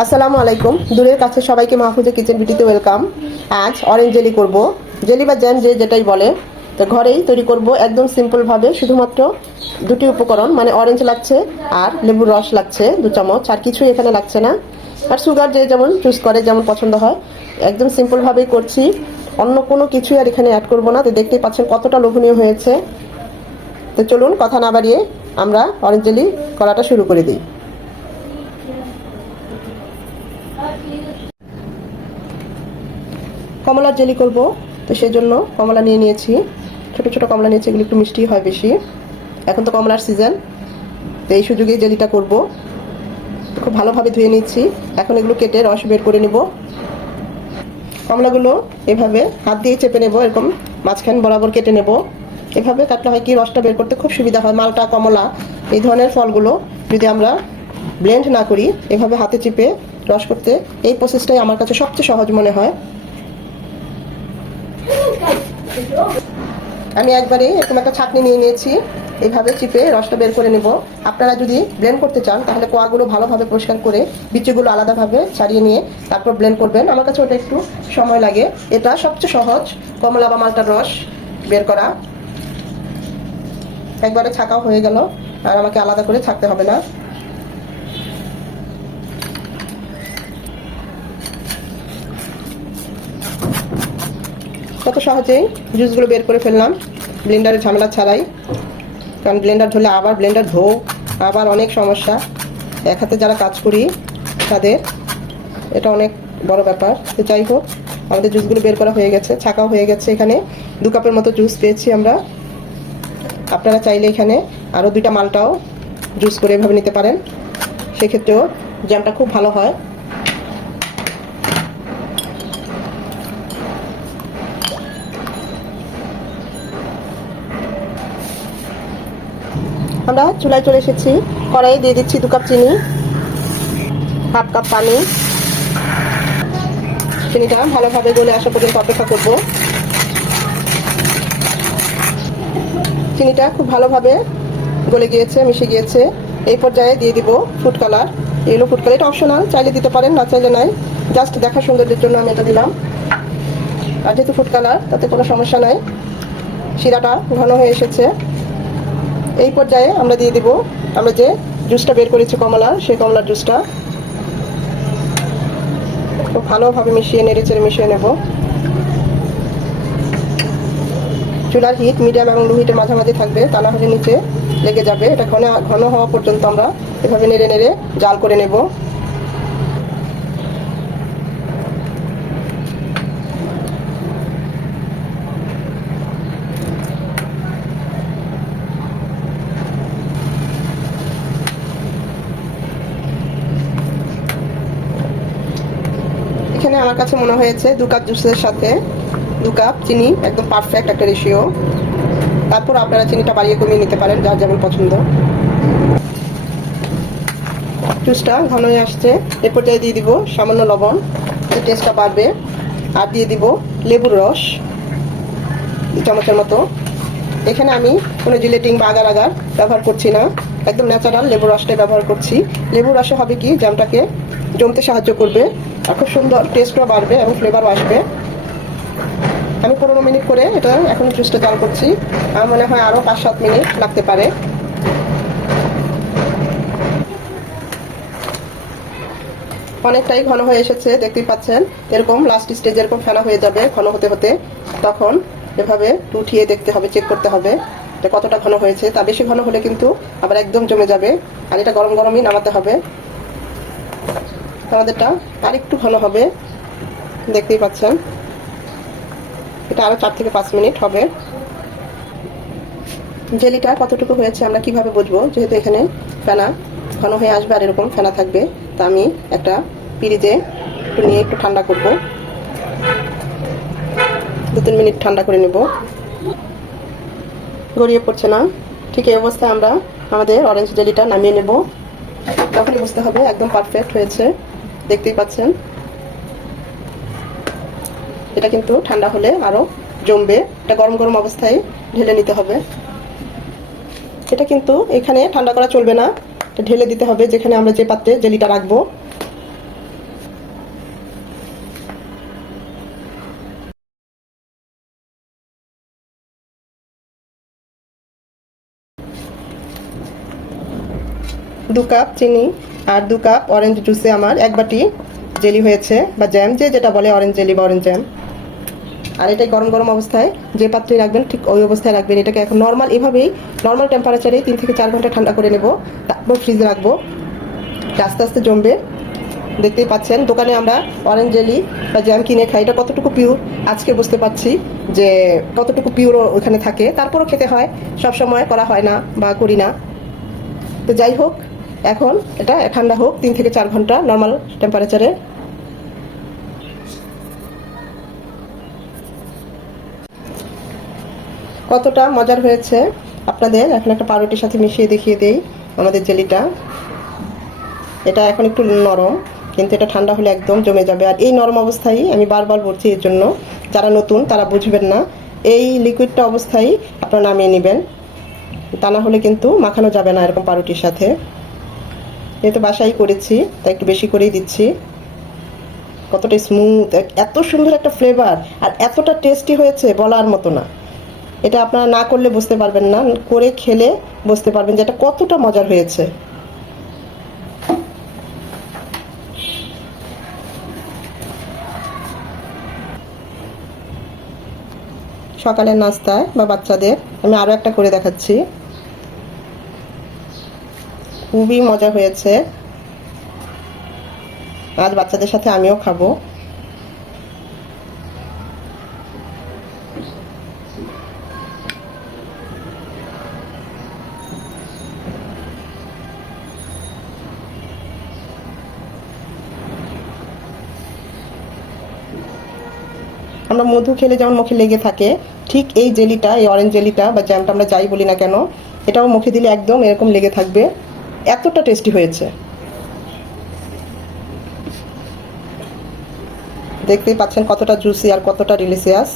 আসসালামু আলাইকুম। দূরের কাছে সবাইকে মাহফুজা কিচেন বিটিতে ওয়েলকাম। আজ অরেঞ্জ জেলি করব। জেলি বা জ্যাম যে যেটাই বলে, তো ঘরেই তৈরি করব একদম সিম্পলভাবে শুধুমাত্র দুটি উপকরণ মানে অরেঞ্জ লাগছে আর লেবুর রস লাগছে, দু চামচ, আর কিছুই এখানে লাগছে না। আর সুগার যে যেমন চুজ করে, যেমন পছন্দ হয়, একদম সিম্পলভাবেই করছি। অন্য কোনো কিছুই আর এখানে অ্যাড করব না। তো দেখতেই পাচ্ছেন কতটা লোভনীয় হয়েছে। তো চলুন, কথা না বাড়িয়ে আমরা অরেঞ্জ জেলি করাটা শুরু করে দিই। কমলার জেলি করব, তো সেই জন্য কমলা নিয়ে নিয়েছি। ছোট ছোট কমলা নিয়েছি, এগুলো একটু মিষ্টি হয় বেশি। এখন তো কমলার সিজন, তো এই সুযোগেই জেলিটা করব। খুব ভালোভাবে ধুয়ে নিচ্ছি এখন এগুলো কেটে রস বের করে নেব। কমলাগুলো এভাবে হাত দিয়ে চেপে নেব, এরকম মাঝখান বরাবর কেটে নেব। এভাবে কাটলে হয় কি, রসটা বের করতে খুব সুবিধা হয়। মালটা, কমলা, এই ধরনের ফলগুলো যদি আমরা ব্লেন্ড না করি, এভাবে হাতে চিপে রস করতে, এই প্রসেসটাই আমার কাছে সবচেয়ে সহজ মনে হয়। আমি একবারে এরকম একটা ছাকনি নিয়ে নিয়েছি এইভাবে চিপে রসটা বের করে নেব। আপনারা যদি ব্লেন্ড করতে চান, তাহলে কোয়াগুলো ভালোভাবে পরিষ্কার করে, বিচিগুলো আলাদাভাবে ছাড়িয়ে নিয়ে তারপর ব্লেন্ড করবেন। আমার কাছে ওটা একটু সময় লাগে। এটা সবচেয়ে সহজ কমলা বা মালটার রস বের করা। একবারে ছাকাও হয়ে গেল, আর আমাকে আলাদা করে ছাকতে হবে না। কত সহজেই জুসগুলো বের করে ফেললাম। ব্লেন্ডারের ঝামেলা ছাড়াই। কারণ ব্লেন্ডার ধরলে আবার ব্লেন্ডার ধো আবার অনেক সমস্যা। এক হাতে যারা কাজ করি, তাদের এটা অনেক বড় ব্যাপার। তো যাই হোক, আমাদের জুসগুলো বের করা হয়ে গেছে, ছাকাও হয়ে গেছে এখানে। দু কাপের মতো জুস পেয়েছি আমরা। আপনারা চাইলে এখানে আরও দুইটা মালটাও জুস করে এভাবে নিতে পারেন। সেক্ষেত্রেও জ্যামটা খুব ভালো হয়। আমরা চুলায় চলে এসেছি। কড়াইয়ে দিয়ে দিচ্ছি দু কাপ চিনি, হাফ কাপ পানি। চিনিটা ভালোভাবে গলে আসা পর্যন্ত অপেক্ষা করব। চিনিটা খুব ভালোভাবে গলে গিয়েছে, মিশে গিয়েছে। এই পর্যায়ে দিয়ে দিব ফুড কালার এগুলো ফুড কালার এটা অপশনাল চাইলে দিতে পারেন, না চাইলে নাই। জাস্ট দেখা সৌন্দর্যের জন্য আমি এটা দিলাম। আর যেহেতু ফুড কালার তাতে কোনো সমস্যা নাই। শিরাটা ঘন হয়ে এসেছে। এই পর্যায়ে আমরা দিয়ে দিব, আমরা যে জুসটা বের করেছি কমলা, সেই কমলার জুসটা। খুব ভালোভাবে মিশিয়ে নেড়ে চেড়ে মিশিয়ে নেব। চুলার হিট মিডিয়াম এবং লো হিটের মাঝামাঝি থাকবে, তা না হলে নিচে লেগে যাবে। এটা ঘন ঘন হওয়া পর্যন্ত আমরা এভাবে নেড়ে নেড়ে জাল করে নেব। আমার কাছে মনে হয়েছে দু কাপ জুসের সাথে দু কাপ চিনি, একদম পারফেক্ট একটা রেশিও তারপর আপনারা চিনিটা বাড়িয়ে কমিয়ে নিতে পারেন, যার যেমন পছন্দ। জুসটা ঘন হয়ে আসছে। এ পর্যায়ে দিয়ে দিব সামান্য লবণ টেস্টটা বাড়বে। আর দিয়ে দিব লেবুর রস চামচের মতো। এখানে আমি কোনো জিলেটিং বা আগার আগার ব্যবহার করছি না। একদম ন্যাচারাল লেবুর রসটাই ব্যবহার করছি। লেবুর রসে হবে কি? জ্যামটাকে জমতে সাহায্য করবে আর খুব সুন্দর টেস্টও বাড়বে এবং ফ্লেভারও আসবে। আমি পনেরো মিনিট করে এটা এখন জুসটা জাল করছি। আমার মনে হয় আরও পাঁচ সাত মিনিট লাগতে পারে। অনেকটাই ঘন হয়ে এসেছে, দেখতেই পাচ্ছেন? এরকম লাস্ট স্টেজ এরকম ফেনা হয়ে যাবে ঘন হতে হতে। তখন এভাবে উঠিয়ে দেখতে হবে চেক করতে হবে। এটা কতটা ঘন হয়েছে তা বেশি ঘন হলে কিন্তু আবার একদম জমে যাবে। আর এটা গরম গরমই নামাতে হবে। আমাদেরটা আর একটু ঘন হবে। দেখতেই পাচ্ছেন। এটা আরও চার থেকে পাঁচ মিনিট হবে। জেলিটা কতটুকু হয়েছে আমরা কীভাবে বুঝব? যেহেতু এখানে ফেনা ঘন হয়ে আসবে আর এরকম ফেনা থাকবে, তা আমি একটা পিরিজে একটু নিয়ে একটু ঠান্ডা করব। দু তিন মিনিট ঠান্ডা করে নেব। গড়িয়ে পড়ছে না। ঠিক এই অবস্থায় আমরা আমাদের অরেঞ্জ জেলিটা নামিয়ে নেব। তখনই বুঝতে হবে একদম পারফেক্ট হয়েছে। দেখতেই পাচ্ছেন। এটা কিন্তু ঠান্ডা হলে আরও জমবে। এটা গরম গরম অবস্থায় ঢেলে নিতে হবে। এটা কিন্তু এখানে ঠান্ডা করা চলবে না। ঢেলে দিতে হবে যেখানে আমরা যে পাত্রে জেলিটা রাখব। দু কাপ চিনি আর দু কাপ অরেঞ্জ জুসে আমার এক বাটি জেলি হয়েছে বা জ্যাম যে যেটা বলে অরেঞ্জ জেলি বা অরেঞ্জ জ্যাম আর এটাই গরম গরম অবস্থায়, যে পাত্রে রাখবেন ঠিক ওই অবস্থায় রাখবেন। এটাকে এখন নর্মাল এভাবেই নর্মাল টেম্পারেচারে তিন থেকে চার ঘণ্টা ঠান্ডা করে নেব, তারপর ফ্রিজে রাখব। আস্তে আস্তে জমবে। দেখতেই পাচ্ছেন, দোকানে আমরা অরেঞ্জ জেলি বা জ্যাম কিনে খাই। এটা কতটুকু পিওর আজকে বুঝতে পারছি যে কতটুকু পিওর ওখানে থাকে। তারপরও খেতে হয়। সব সময় করা হয় না বা করি না। তো যাই হোক এখন এটা ঠান্ডা হোক, তিন থেকে চার ঘণ্টা নর্মাল টেম্পারেচারে কতটা মজার হয়েছে? আপনাদের এখন একটা পাউরুটির সাথে মিশিয়ে দেখিয়ে দেই আমাদের জেলিটা। এটা এখন একটু নরম, কিন্তু এটা ঠান্ডা হলে একদম জমে যাবে। আর এই নরম অবস্থায় আমি বারবার বলছি এর জন্য, যারা নতুন তারা বুঝবেন না, এই লিকুইডটা অবস্থায় আপনারা নামিয়ে নেবেন। তা না হলে কিন্তু মাখানো যাবে না এরকম পাউরুটির সাথে। যেহেতু বাসায় করেছি, তাই একটু বেশি করেই দিচ্ছি। কতটা স্মুথ এত সুন্দর একটা ফ্লেভার আর এতটা টেস্টি হয়েছে বলার মতো না। এটা আপনারা না করলে বুঝতে পারবেন না, করে খেলে বুঝতে পারবেন যে এটা কতটা মজার হয়েছে। সকালের নাস্তায় বা বাচ্চাদের, আমি আরও একটা করে দেখাচ্ছি। খুবই মজা হয়েছে। আজ বাচ্চাদের সাথে আমিও খাব। আমরা মধু খেলে যেমন মুখে লেগে থাকে, ঠিক এই জেলিটা, এই অরেঞ্জ জেলিটা বা জ্যামটা আমরা যাই বলি না কেন, এটাও মুখে দিলে একদম এরকম লেগে থাকবে। এতটা টেস্টি হয়েছে। দেখতেই পাচ্ছেন কতটা জুসি আর কতটা রিলিসিয়াস